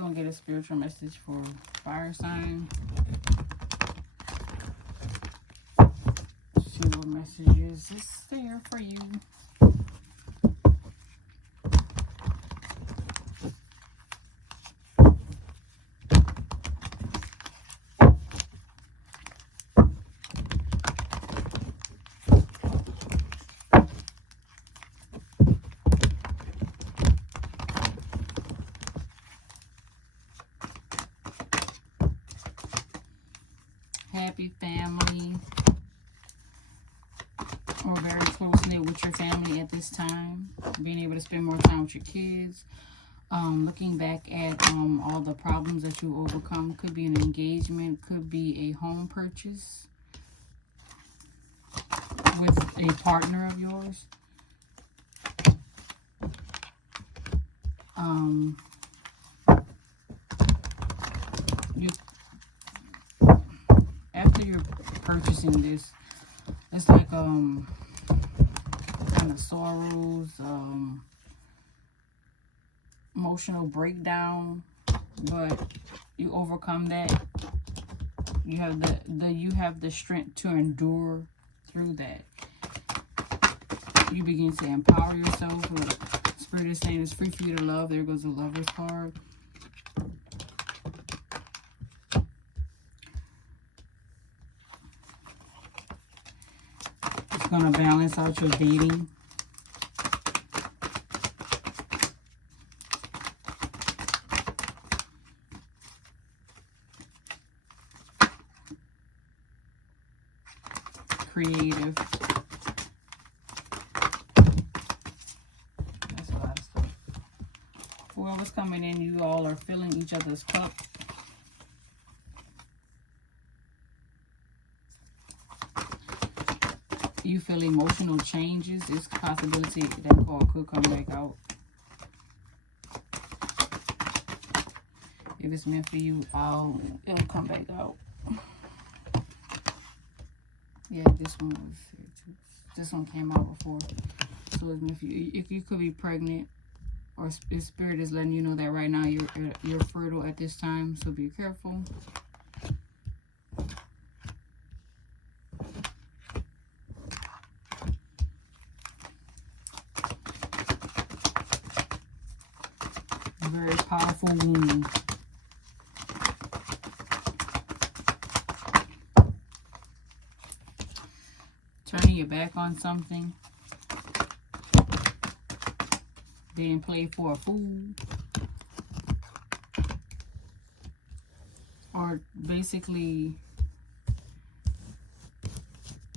going to get a spiritual message for fire sign. See what messages is there for you. Happy family, or very close-knit with your family at this time. Being able to spend more time with your kids. Looking back at all the problems that you overcome. Could be an engagement, could be a home purchase with a partner of yours. After you're purchasing this, it's like kind of sorrows, emotional breakdown, but you overcome that. You have the strength to endure through that. You begin to empower yourself. What Spirit is saying is free for you to love. There goes the Lover's card. It's going to balance out your dating. Creative. That's a lot of stuff. Whoever's coming in, you all are filling each other's cup. You feel emotional changes. It's a possibility that card could come back out. If it's meant for you, it'll come back out. Yeah, this one was here too. This one came out before. So it's meant for you. If you could be pregnant, or Spirit is letting you know that right now you're fertile at this time, so be careful. Very powerful wound. Turning your back on something. Being played for a fool. Or basically,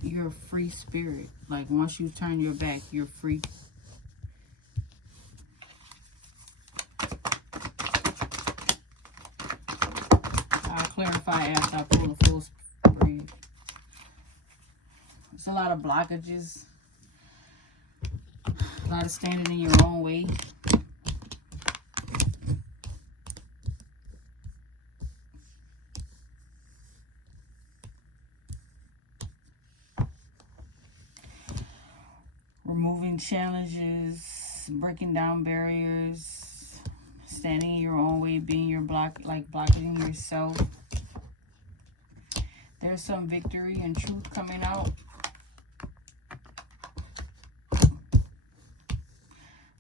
you're a free spirit. Like once you turn your back, you're free. I'll clarify after I pull the full spread. It's a lot of blockages. A lot of standing in your own way. Removing challenges, breaking down barriers, standing in your own way, being your blocking yourself. There's some victory and truth coming out.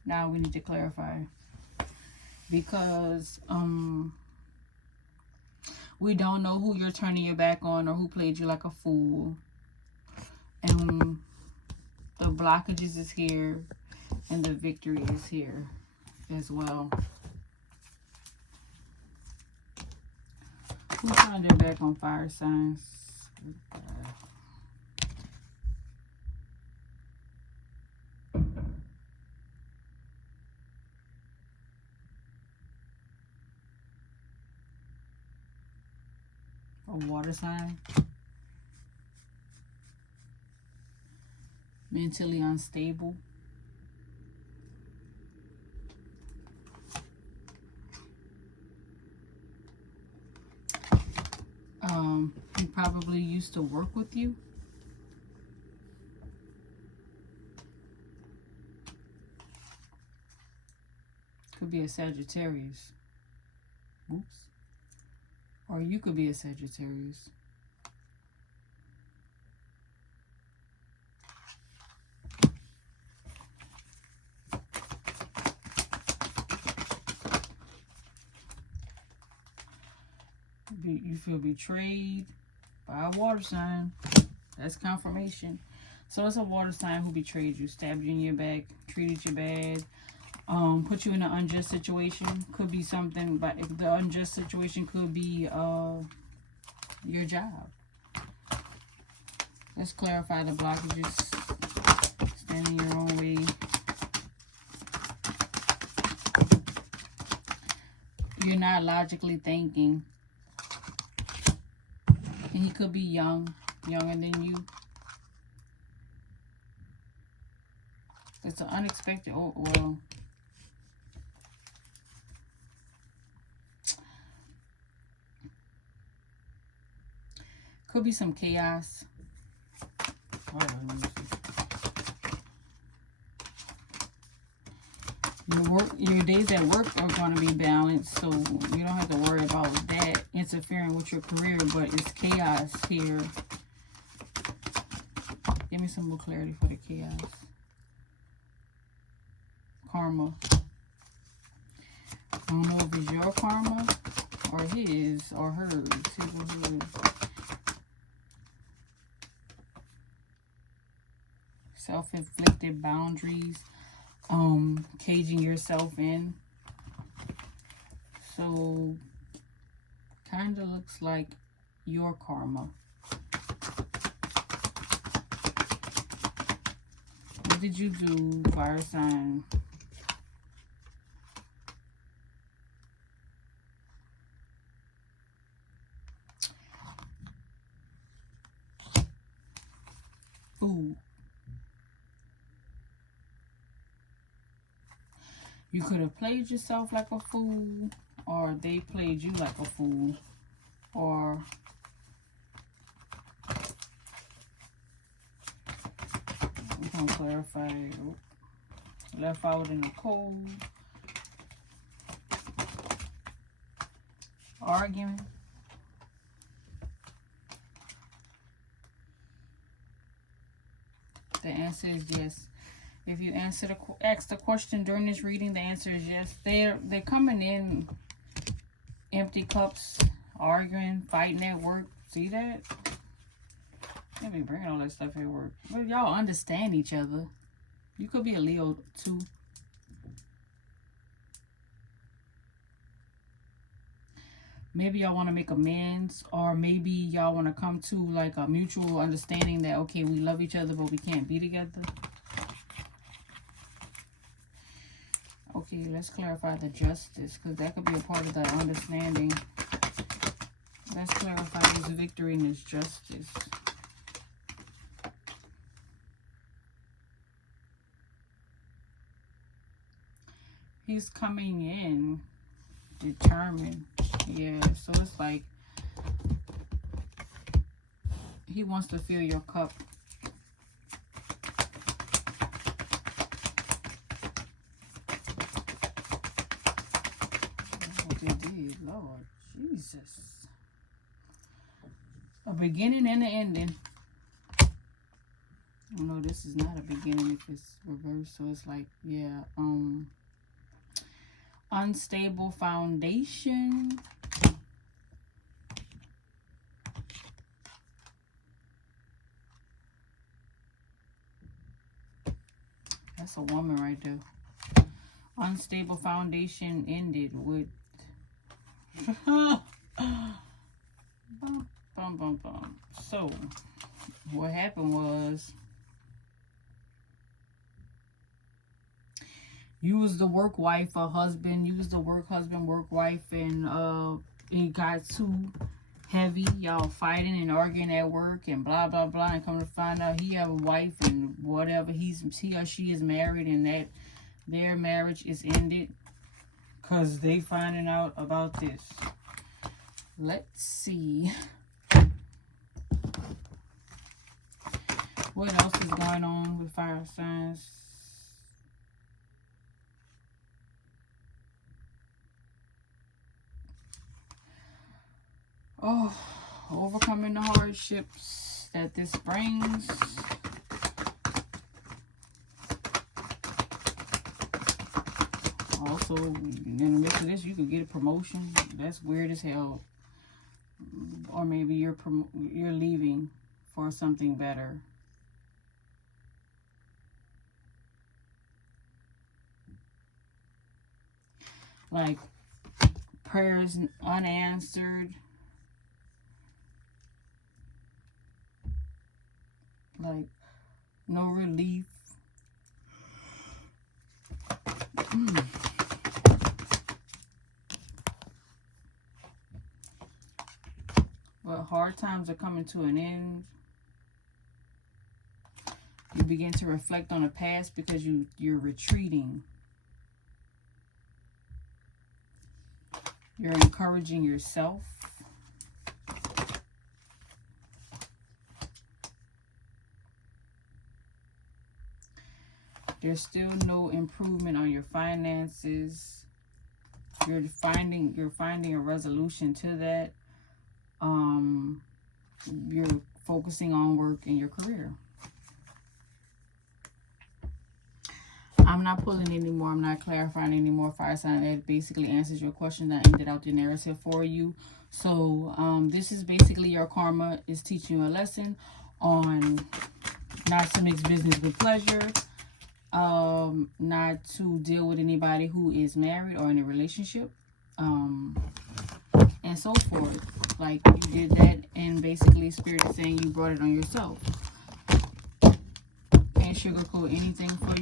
Now we need to clarify, because we don't know who you're turning your back on or who played you like a fool. And the blockages is here and the victory is here as well. Who turned their back on fire signs? A water sign. Mentally unstable. He probably used to work with you. Could be a Sagittarius. Oops. Or you could be a Sagittarius. You feel betrayed by a water sign. That's confirmation. So it's a water sign who betrayed you, stabbed you in your back, treated you bad, put you in an unjust situation. Could be something, but the unjust situation could be your job. Let's clarify the blockages. Stand in your own way. You're not logically thinking. And he could be younger than you. It's an unexpected, oh, well. Could be some chaos. Your days at work are going to be balanced, so you don't have to worry about that interfering with your career, but it's chaos here. Give me some more clarity for the chaos. Karma. I don't know if it's your karma or his or hers. His or hers. Self-inflicted boundaries. Caging yourself in. So, kind of looks like your karma. What did you do, fire sign? Ooh. You could have played yourself like a fool, or they played you like a fool, or I'm going to clarify, left out in the cold, arguing. The answer is yes. If you ask the question during this reading, the answer is yes. They're coming in empty cups, arguing, fighting at work. See that? They be bringing all that stuff at work. But y'all understand each other. You could be a Leo too. Maybe y'all want to make amends, or maybe y'all want to come to like a mutual understanding that, okay, we love each other, but we can't be together. Okay, let's clarify the justice, because that could be a part of that understanding. Let's clarify this victory and this justice. He's coming in determined. Yeah, so it's like he wants to fill your cup. Lord Jesus. A beginning and an ending. Oh no, this is not a beginning if it's reversed. So it's like, yeah, unstable foundation. That's a woman right there. Unstable foundation ended with bum, bum, bum. So what happened was you was the work wife or husband. You was the work husband, work wife, and it got too heavy. Y'all fighting and arguing at work and blah blah blah, and come to find out he have a wife and whatever, he or she is married, and that their marriage is ended because they finding out about this. Let's see what else is going on with fire signs. Oh, overcoming the hardships that this brings. Also, in the midst of this, you could get a promotion. That's weird as hell. Or maybe you're leaving for something better. Like prayers unanswered. Like no relief. But hard times are coming to an end. You begin to reflect on the past because you're retreating. You're encouraging yourself. There's still no improvement on your finances. You're finding a resolution to that. You're focusing on work and your career. I'm not pulling anymore. I'm not clarifying anymore. Fire sign, that basically answers your question. That ended out the narrative for you. So this is basically your karma is teaching you a lesson on not to mix business with pleasure. Not to deal with anybody who is married or in a relationship. And so forth. Like you did that, and basically Spirit is saying you brought it on yourself. Can't sugarcoat anything for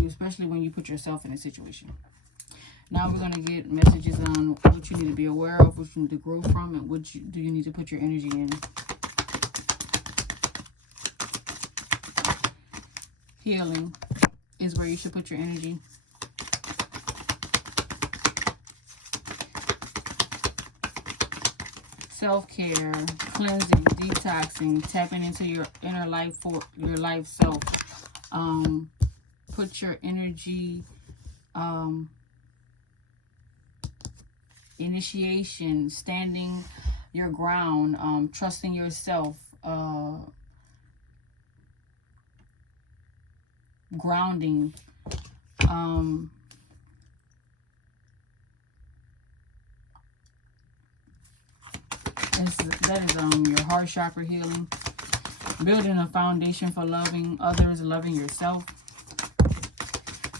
you, especially when you put yourself in a situation. Now we're going to get messages on what you need to be aware of, what you need to grow from, and what do you need to put your energy in. Healing is where you should put your energy. Self-care, cleansing, detoxing, tapping into your inner life for your life self. Put your energy, initiation, standing your ground, trusting yourself, grounding, that is your heart chakra healing, building a foundation for loving others, loving yourself.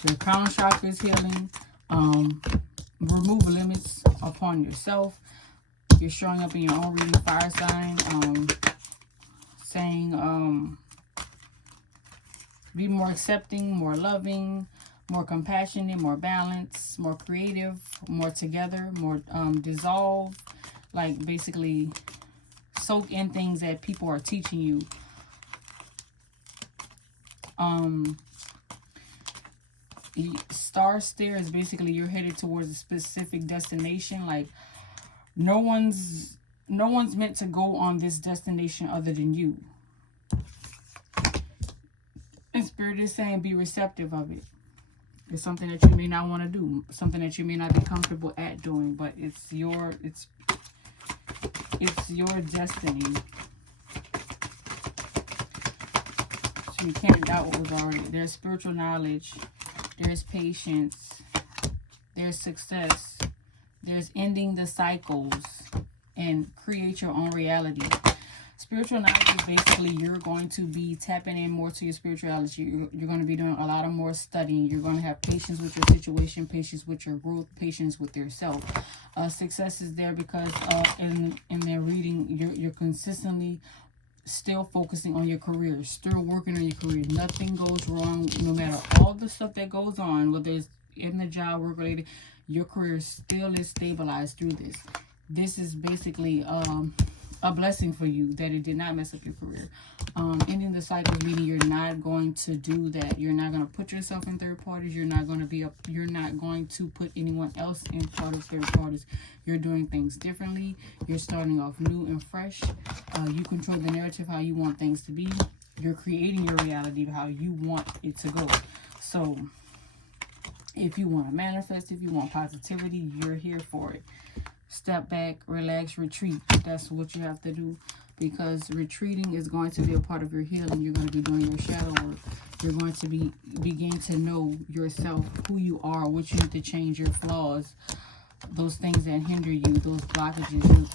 Your crown chakra is healing, remove limits upon yourself. You're showing up in your own reading, fire sign, saying be more accepting, more loving, more compassionate, more balanced, more creative, more together, more dissolve. Like basically soak in things that people are teaching you. Star stare is basically you're headed towards a specific destination. Like no one's meant to go on this destination other than you. And Spirit is saying be receptive of it. It's something that you may not want to do, something that you may not be comfortable at doing, but it's your destiny. So you can't doubt what was already. There's spiritual knowledge. There's patience. There's success. There's ending the cycles and create your own reality. Spiritual knowledge is basically you're going to be tapping in more to your spirituality. You're going to be doing a lot of more studying. You're going to have patience with your situation, patience with your growth, patience with yourself. Success is there because in their reading, you're consistently still focusing on your career, still working on your career. Nothing goes wrong, no matter all the stuff that goes on, whether it's in the job, work related, your career still is stabilized through this. This is basically a blessing for you that it did not mess up your career. Ending the cycle, meaning you're not going to do that. You're not going to put yourself in third parties. You're not going to put anyone else in part of third parties. You're doing things differently. You're starting off new and fresh. You control the narrative how you want things to be. You're creating your reality how you want it to go. So If you want to manifest, if you want positivity, you're here for it. Step back, relax, retreat. That's what you have to do, because retreating is going to be a part of your healing. You're going to be doing your shadow work. You're going to begin to know yourself, who you are, what you need to change, your flaws, those things that hinder you, those blockages,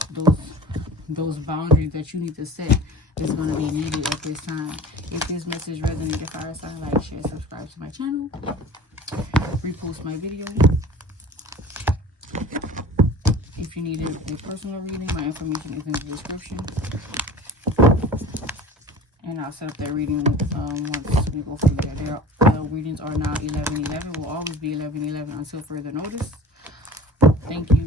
those boundaries that you need to set is going to be needed at this time. If this message resonated, fire sign, like, share, subscribe to my channel, repost my video. If you need a personal reading, my information is in the description. And I'll set up that reading once we go from there. The readings are now 11/11. Will always be 11/11 until further notice. Thank you.